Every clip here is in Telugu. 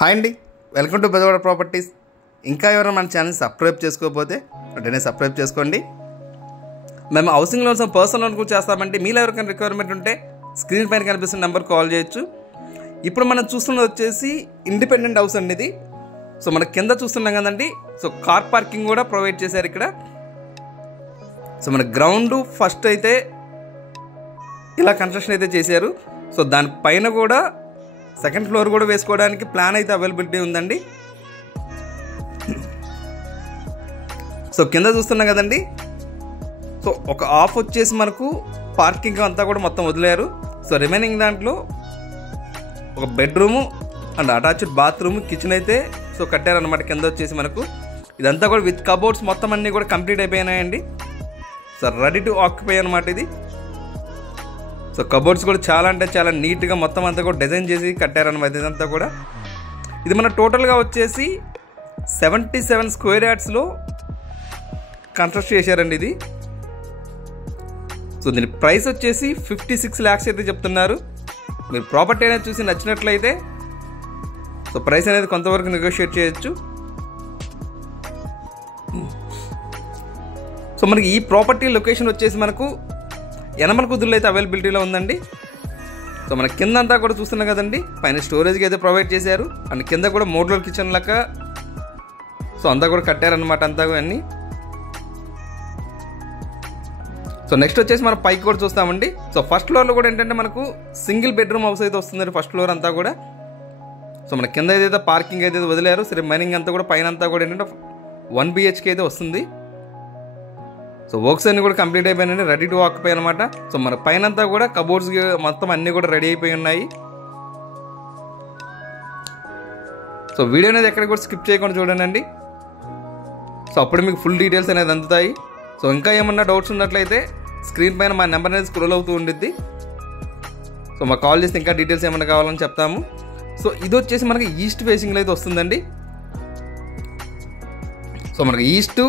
హాయ్ అండి, వెల్కమ్ టు బెజవాడ ప్రాపర్టీస్. ఇంకా ఎవరైనా మన ఛానల్ సబ్స్క్రైబ్ చేసుకోకపోతే వెంటనే సబ్స్క్రైబ్ చేసుకోండి. మేము హౌసింగ్ లోన్స్ పర్సనల్ లోన్ కూడా చేస్తామంటే మీలో ఎవరికైనా రిక్వైర్మెంట్ ఉంటే స్క్రీన్ పైన కనిపిస్తున్న నెంబర్ కాల్ చేయొచ్చు. ఇప్పుడు మనం చూస్తున్నది వచ్చేసి ఇండిపెండెంట్ హౌస్ అండి ఇది. సో మన కింద చూస్తున్నాం కదండి, సో కార్ పార్కింగ్ కూడా ప్రొవైడ్ చేశారు ఇక్కడ. సో మన గ్రౌండ్ ఫస్ట్ అయితే ఇలా కన్స్ట్రక్షన్ అయితే చేశారు. సో దానిపైన కూడా సెకండ్ ఫ్లోర్ కూడా వేసుకోవడానికి ప్లాన్ అయితే అవైలబిలిటీ ఉందండి. సో కింద చూస్తున్నాం కదండి, సో ఒక హాఫ్ వచ్చేసి మనకు పార్కింగ్ అంతా కూడా మొత్తం వదిలేరు. సో రిమైనింగ్ దాంట్లో ఒక bedroom and attached bathroom, kitchen అయితే సో కట్టారనమాట. కింద వచ్చేసి మనకు ఇదంతా కూడా విత్ కబోర్డ్స్ మొత్తం అన్నీ కూడా కంప్లీట్ అయిపోయినాయండి. సో రెడీ టు ఆక్యుపై అనమాట ఇది. సో కబోర్డ్స్ కూడా చాలా అంటే చాలా నీట్గా మొత్తం అంతా కూడా డిజైన్ చేసి కట్టారనమాట. ఇదంతా కూడా ఇది మన టోటల్గా వచ్చేసి 77 స్క్వేర్ యార్డ్స్లో కన్స్ట్రక్ట్ చేశారండి ఇది. సో దీని ప్రైస్ వచ్చేసి 56 lakhs అయితే చెప్తున్నారు. మీరు ప్రాపర్టీ అనేది చూసి నచ్చినట్లయితే సో ప్రైస్ అనేది కొంతవరకు నెగోషియేట్ చేయొచ్చు. సో మనకి ఈ ప్రాపర్టీ లొకేషన్ వచ్చేసి మనకు యనమలకుదురులో అయితే అవైలబిలిటీలో ఉందండి. సో మన కింద అంతా కూడా చూస్తున్నాం కదండి, పైన స్టోరేజ్కి అయితే ప్రొవైడ్ చేశారు. అండ్ కింద కూడా మోడ్యులర్ కిచెన్ లెక్క సో అంతా కూడా కట్టారనమాట అంతా అన్నీ. సో నెక్స్ట్ వచ్చేసి మనం పైకి కూడా చూస్తామండి. సో ఫస్ట్ ఫ్లోర్లో కూడా ఏంటంటే మనకు సింగిల్ బెడ్రూమ్ హౌస్ అయితే వస్తుందండి ఫస్ట్ ఫ్లోర్ అంతా కూడా. సో మన కింద ఏదైతే పార్కింగ్ అయితే వదిలేరు, సరే మైనింగ్ అంతా కూడా పైన అంతా కూడా ఏంటంటే 1 BHK అయితే వస్తుంది. సో వర్క్స్ అన్నీ కూడా కంప్లీట్ అయిపోయినాయి, రెడీ టు ఆక్యుపై అనమాట. సో మన పైన అంతా కూడా కబోర్డ్స్ మొత్తం అన్నీ కూడా రెడీ అయిపోయి ఉన్నాయి. సో వీడియో అనేది ఎక్కడ కూడా స్కిప్ చేయకుండా చూడండి. సో అప్పుడు మీకు ఫుల్ డీటెయిల్స్ అనేది అందుతాయి. సో ఇంకా ఏమన్నా డౌట్స్ ఉన్నట్లయితే స్క్రీన్ పైన మా నెంబర్ అనేది స్క్రోల్ అవుతూ ఉండిద్ది. సో మాకు కాల్ చేస్తే ఇంకా డీటెయిల్స్ ఏమైనా కావాలని చెప్తాము. సో ఇది వచ్చేసి మనకి ఈస్ట్ ఫేసింగ్లో అయితే వస్తుందండి. సో మనకి ఈస్ట్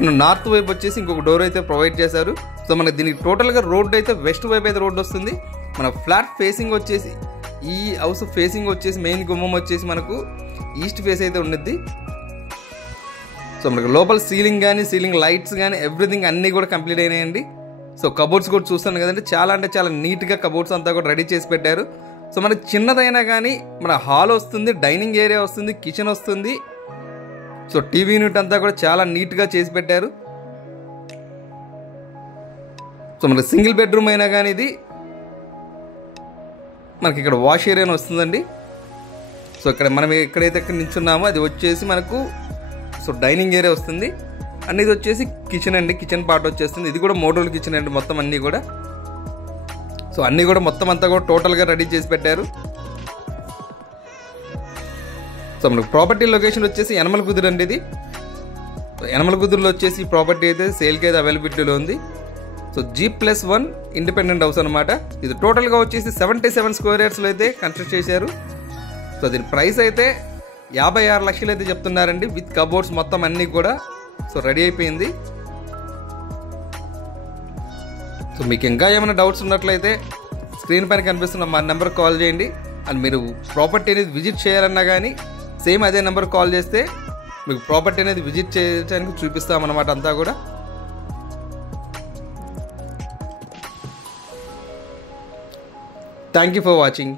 అండ్ నార్త్ వైపు వచ్చేసి ఇంకొక డోర్ అయితే ప్రొవైడ్ చేశారు. సో మనకి దీనికి టోటల్గా రోడ్ అయితే వెస్ట్ వైపు అయితే రోడ్ వస్తుంది. మన ఫ్లాట్ ఫేసింగ్ వచ్చేసి ఈ హౌస్ ఫేసింగ్ వచ్చేసి మెయిన్ గుమ్మం వచ్చేసి మనకు ఈస్ట్ ఫేస్ అయితే ఉండిద్ది. సో మనకు లోపల సీలింగ్ కానీ సీలింగ్ లైట్స్ కానీ ఎవ్రీథింగ్ అన్నీ కూడా కంప్లీట్ అయినాయండి. సో కబోర్డ్స్ కూడా చూస్తాను కదండి, చాలా అంటే చాలా నీట్గా కబోర్డ్స్ అంతా కూడా రెడీ చేసి పెట్టారు. సో మనకి చిన్నదైనా కానీ మన హాల్ వస్తుంది, డైనింగ్ ఏరియా వస్తుంది, కిచెన్ వస్తుంది. సో టీవీ యూనిట్ అంతా కూడా చాలా నీట్గా చేసి పెట్టారు. సో మనకి సింగిల్ బెడ్రూమ్ అయినా కానీ ఇది మనకి ఇక్కడ వాష్ ఏరియా వస్తుందండి. సో ఇక్కడ మనం ఎక్కడైతే నించున్నామో అది వచ్చేసి మనకు సో డైనింగ్ ఏరియా వస్తుంది. అండ్ ఇది వచ్చేసి కిచెన్ అండి, కిచెన్ పార్ట్ వచ్చేస్తుంది. ఇది కూడా మోడ్యులర్ కిచెన్ అండి మొత్తం అన్నీ కూడా. సో అన్నీ కూడా మొత్తం అంతా కూడా టోటల్గా రెడీ చేసి పెట్టారు. సో మనకు ప్రాపర్టీ లొకేషన్ వచ్చేసి యనమలకుదురు అండి ఇది. సో యనమలకుదురులో వచ్చేసి ఈ ప్రాపర్టీ అయితే సేల్కి అయితే అవైలబిలిటీలో ఉంది. సో G+1 ఇండిపెండెంట్ హౌస్ అనమాట. ఇది టోటల్గా వచ్చేసి 77 స్క్వేర్ యార్డ్స్లో అయితే కన్స్ట్రక్ట్ చేశారు. సో దీని ప్రైస్ అయితే 56 లక్షలు అయితే చెప్తున్నారండి, విత్ కబోర్డ్స్ మొత్తం అన్నీ కూడా సో రెడీ అయిపోయింది. సో మీకు ఇంకా ఏమైనా డౌట్స్ ఉన్నట్లయితే స్క్రీన్ పైన కనిపిస్తున్న మా నెంబర్ కాల్ చేయండి. అండ్ మీరు ప్రాపర్టీ అనేది విజిట్ చేయాలన్నా కానీ సేమ్ అదే నెంబర్ కాల్ చేస్తే మీకు ప్రాపర్టీ అనేది విజిట్ చేయడానికి చూపిస్తామన్నమాట అంతా కూడా. Thank you for watching.